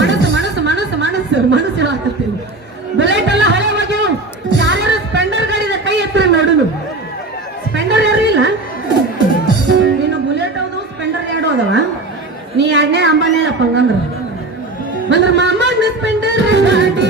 ಮನಸ್ಸು ಮನಸ್ಸು ಮನಸ್ಸು ಮನಸ್ಸು ಮನಸ್ಸು ಹೇಳಾಕತ್ತೀನಿ. ಬುಲೆಟ್ ಎಲ್ಲ ಹಳೆ ಹೋಗ್ಯವು. ಯಾರ್ಯಾರು ಸ್ಪೆಂಡರ್ ಗಾಡಿದ ಕೈ ಎತ್ತರ ನೋಡುನು. ಸ್ಪೆಂಡರ್ ಯಾರು ಇಲ್ಲ. ನೀನು ಬುಲೆಟ್ ಹೌದು, ಸ್ಪೆಂಡರ್ ಎರಡು ಅದಾವ. ನೀ ಎರಡನೇ ಅಂಬಾನೇಳಪ್ಪ ಹಂಗಂದ್ರ ಬಂದ್ರ ಮಾಮ ಸ್ಪೆಂಡರ್ ಗಾಡಿ